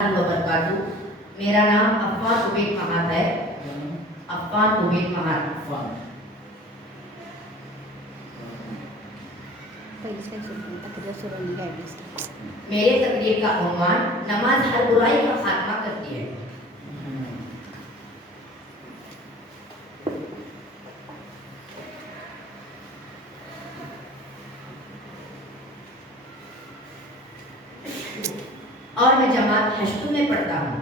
वबरकातु। मेरा नाम अफ़ान उबैद महात है। अफ़ान उबैद महात। मेरे तकरीर का उन्वान नमाज हर बुराई का खात्मा करती है। और मैं जमात हश्तु में पढ़ता हूँ।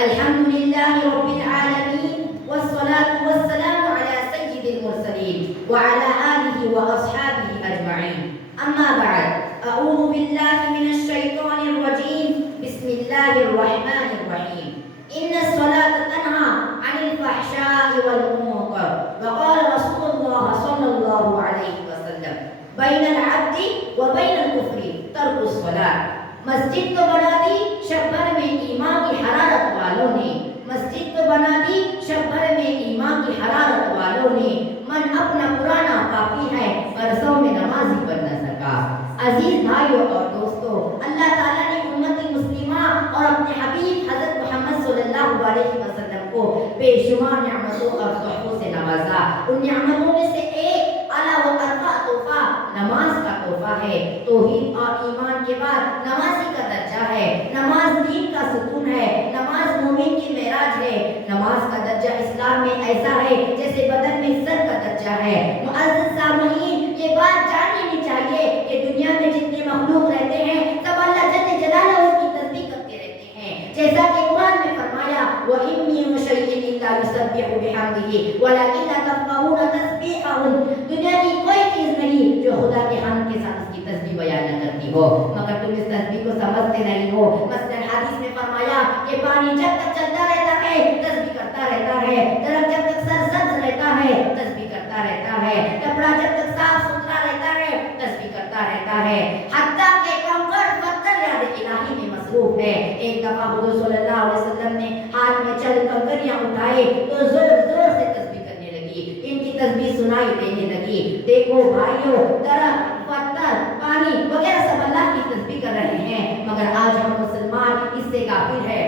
अल्हम्दुलिल्लाहि रब्बिल आलमीन वस्सलातु वस्सलामु अला सय्यिदिल मुरसलीन व अला आलिहि व अस्हाबिहि अजमईन। अम्मा बअद, अऊज़ु बिल्लाहि मिनश शैतानिर रजीम। बिस्मिल्लाहिर रहमानिर रहीम। इन्नस सलाता तन्हा अनिल फहशाइ वल मुनकर व क़ाल रसूलुल्लाह सल्लल्लाहु अलैहि वसल्लम बैनल अब्दि व बैनल कुफ्रि तर्कुस सलात। मस्जिद तो बना दी शब भर में ईमान की हरारत वालों ने, मस्जिद तो बना दी शब भर में ईमान की हरारत वालों ने। मन अपना पुराना पापी है बरसों में नमाज ही पढ़ न सका। अजीज भाइयों और दोस्तों, अल्लाह ताला ने उम्मती मुस्लिमा और अपने हबीब हजरत मोहम्मद सल्लल्लाहु अलैहि वसल्लम को बेशुमार नेमतों और तोहफों से नवाजा। उन नेमतों में से एक आला व अरफा तोहफा नमाज का तोहफा है। तौहीद और ईमान के बाद नमाजी का दर्जा है। नमाज दीन का सुकून है। नमाज मोमिन की मेराज है। नमाज का दर्जा इस्लाम में ऐसा है जैसे बदन में सर का दर्जा है। मुअज़्ज़िज़ सामईन, ये बात जान लेनी चाहिए कि दुनिया में जितने मखलूक रहते हैं सब अल्लाह जल्ल जलालहू की तस्बीह करते रहते हैं। जैसा कि कुरान में फरमाया, व इन मिन शैइन इल्ला युसब्बिहु बिहम्दिही वलाकिन ला तफ़क़हून तस्बीहहुम। दुनिया की कोई चीज नहीं जो खुदा के हम्द के साथ उसकी तस्बीह बयान न करती हो, मगर तुम इस तस्बीह को समझते नहीं हो। मसलन हदीस में फरमाया कि पानी जब तक चलता रहता है तस्बीह करता रहता है, दरख्त जब तक सरसब्ज रहता है तस्बीह करता रहता है, कपड़ा जब तक साफ सुथरा रहता है तस्बीह करता रहता है, हत्ता के कंकड़ पत्थर याद इलाही में मसरूफ है। एक दफा हुजूर सल्लल्लाहु अलैहि वसल्लम ने हाथ में चल कंकड़ियां उठाए तो जोर जोर से तस्बीह करने लगी। इनकी तस्बीह सुनाई देने लगी। देखो भाइयों, दरख्त, पत्थर, पानी वगैरह सब अल्लाह की तस्बीह कर रहे हैं, मगर आज हम मुसलमान इससे गाफिल है।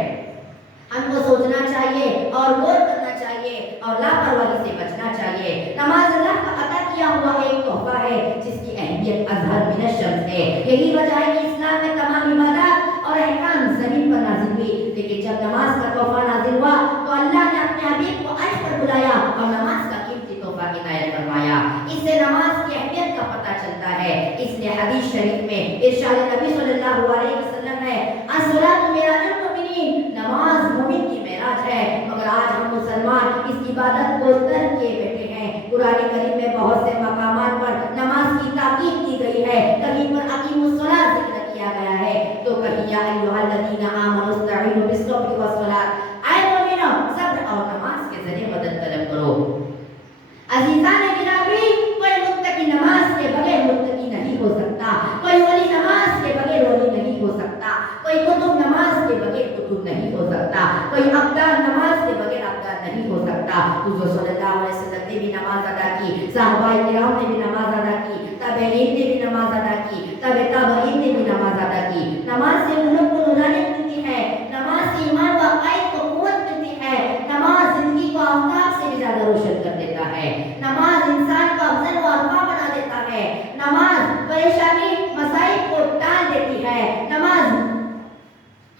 हमको सोचना चाहिए और गौर करना चाहिए और लापरवाही से बचना चाहिए। नमाज अल्लाह का अता किया हुआ एक तोहफा है जिसकी अहमियत अज़हर मिनश शम्स है। यही वजह है कि इस्लाम में तमाम इबादत और अहकाम ज़मीन पर नाज़िल हुई, लेकिन जब नमाज का तोहफा नाज़िल हुआ तो अल्लाह ने अपने हबीब को अर्श पर बुलाया और नमाज का कीमती तोहफा इनायत फरमाया। इससे नमाज की अहमियत का पता चलता है। इसलिए हदीस शरीफ में इरशाद नबी सल्लल्लाहु अलैहि वसल्लम है, अस्सलातु मिराजुल मुमिनीन, नमाज मोमिन की मेराज है। मगर आज हम मुसलमान इस इबादत को तर्क किए बैठे हैं। कुरान करीम में बहुत से मकामात पर नमाज की ताकीद की गई है। कहीं पर अकीमुस्सलात जिक्र किया गया है तो कहीं या अय्युहल्लज़ीना आमनु इस्तईनु बिस्सब्रि वस्सलात, ऐ मोमिनो सब्र और नमाज के जरिए मदद तलब करो। अजीजान गिरामी, कोई मुत्तकी नमाज के बगैर मुत्तकी नहीं हो सकता, कोई वली नमाज के बगैर वली नहीं हो सकता, कोई कुतुब नमाज के बगैर कुतुब नहीं हो सकता, कोई अब्दाल नमाज के बगैर अब्दाल नहीं हो सकता। हुजूर सल्लल्लाहु अलैहि वसल्लम ने भी नमाज अदा की, सहाबाए किराम ने भी नमाज अदा की, ताबईन ने भी नमाज अदा की, ताबईन ने भी नमाज अदा की। नमाज से मुल्क को नूरानियत मिलती है, नमाज से ईमान व अक़ीदत को क़ुव्वत मिलती है, नमाज जिंदगी को आफ़ताब से भी ज्यादा रोशन कर देता है, नमाज इंसान को अफजल व अरफा बना देता है, नमाज परेशानी मसाइल को टाल देती है, नमाज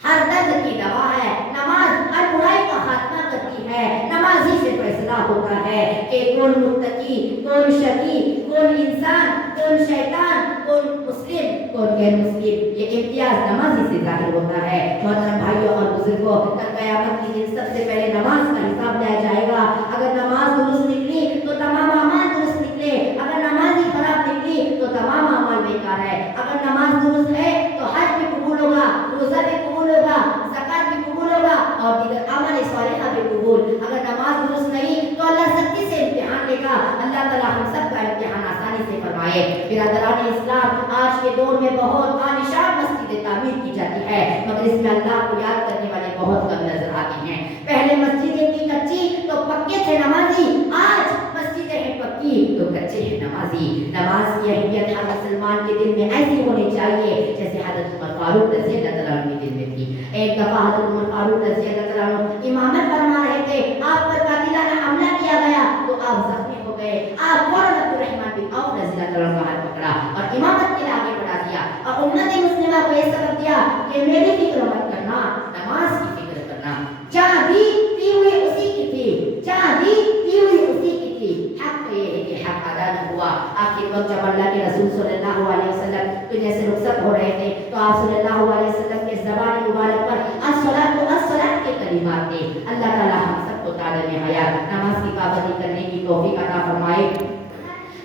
हर दर्द की दवा है, नमाज हर बुराई का खात्मा करती है। नमाज ही से फैसला होता है कि कौन मुत्तकी, कौन शकी, कौन इंसान, कौन शैतान, कौन मुस्लिम, कौन गैर मुस्लिम। ये इम्तियाज नमाजी से जाहिर होता है। मोहतरम भाइयों और बुजुर्गों, कल क़यामत के दिन सबसे पहले नमाज का हिसाब लिया जाएगा। अगर नमाज दुरुस्त निकली तो तमाम अमाल दुरुस्त निकले, अगर नमाज ही खराब निकली तो तमाम अमाल बेकार है। अगर नमाज दुरुस्त है तो हज भी कबूल होगा, रोजा भी कबूल होगा, ज़कात भी कबूल होगा और दीगर अमल सालिहा भी कबूल। अगर नमाज दुरुस्त नहीं तो अल्लाह सख्ती से इम्तिहान लेगा। अल्लाह ताला हम सब का इम्तिहान आसानी से फरमाए। बिरादरान इस्लाम, आज के दौर में बहुत आलिशान मस्जिदें तामीर की जाती है, मगर इसमें अल्लाह को याद करने वाले बहुत कम नजर आते हैं। पहले मस्जिदें थी कच्ची तो पक्के थे नमाजी, आज मस्जिदें हैं पक्की तो कच्चे हैं नमाजी। नमाज की अहमियत हर मुसलमान के दिल में ऐसी होनी चाहिए जैसे हज़रत उमर फारूक रज़ी अल्लाह तआला अन्हु के दिल में थी। एक दफा हज़रत उमर फारूक रज़ी अल्लाह तआला अन्हु इमामत फरमा रहे थे, आप पर कातिलाना हमला किया गया तो आप जख्मी हो गए। आप फौरन अब्दुर्रहमान बिन औफ रज़ी अल्लाह तआला का हाथ पकड़ा और इमामत के लिए आगे बढ़ा दिया और उम्मत मुस्लिमा को ये सबक दिया कि मेरी फिक्र मत करना, नमाज की फिक्र करना। चांदी पी हुई उसी की थी, चांदी पी हुई उसी की थी। हक ये है कि हक अदा न हुआ। आखिर वक्त जब अल्लाह के रसूल सल्लल्लाहु अलैहि वसल्लम दुनिया से रुखसत हो रहे थे तो आप सल्लल्लाहु अलैहि वसल्लम के ज़बान मुबारक पर अस्सलात के कलिमात थे। अल्लाह ताला हम सबको तादाद हयात नमाज की पाबंदी करने की तौफीक अता फरमाए।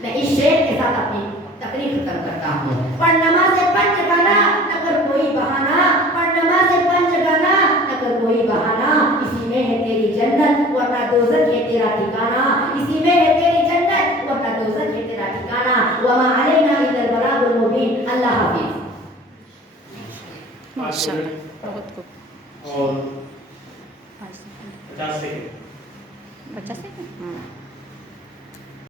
मैं इस शेर के साथ अपनी तकरीर खत्म करता हूँ। पर नमाज़ पंज गाना न कर कोई बहाना, पर नमाज़ पंज गाना न कर कोई बहाना। इसी में है तेरी जन्नत वरना दोज़ख है तेरा ठिकाना, इसी में है तेरी जन्नत वरना दोज़ख है तेरा ठिकाना। वमा अलैना इल्लल बलागुल मुबीन। अल्लाह हाफिज़। माशाअल्लाह, बहुत खूब। और 50 सेकंड 50 सेकंड।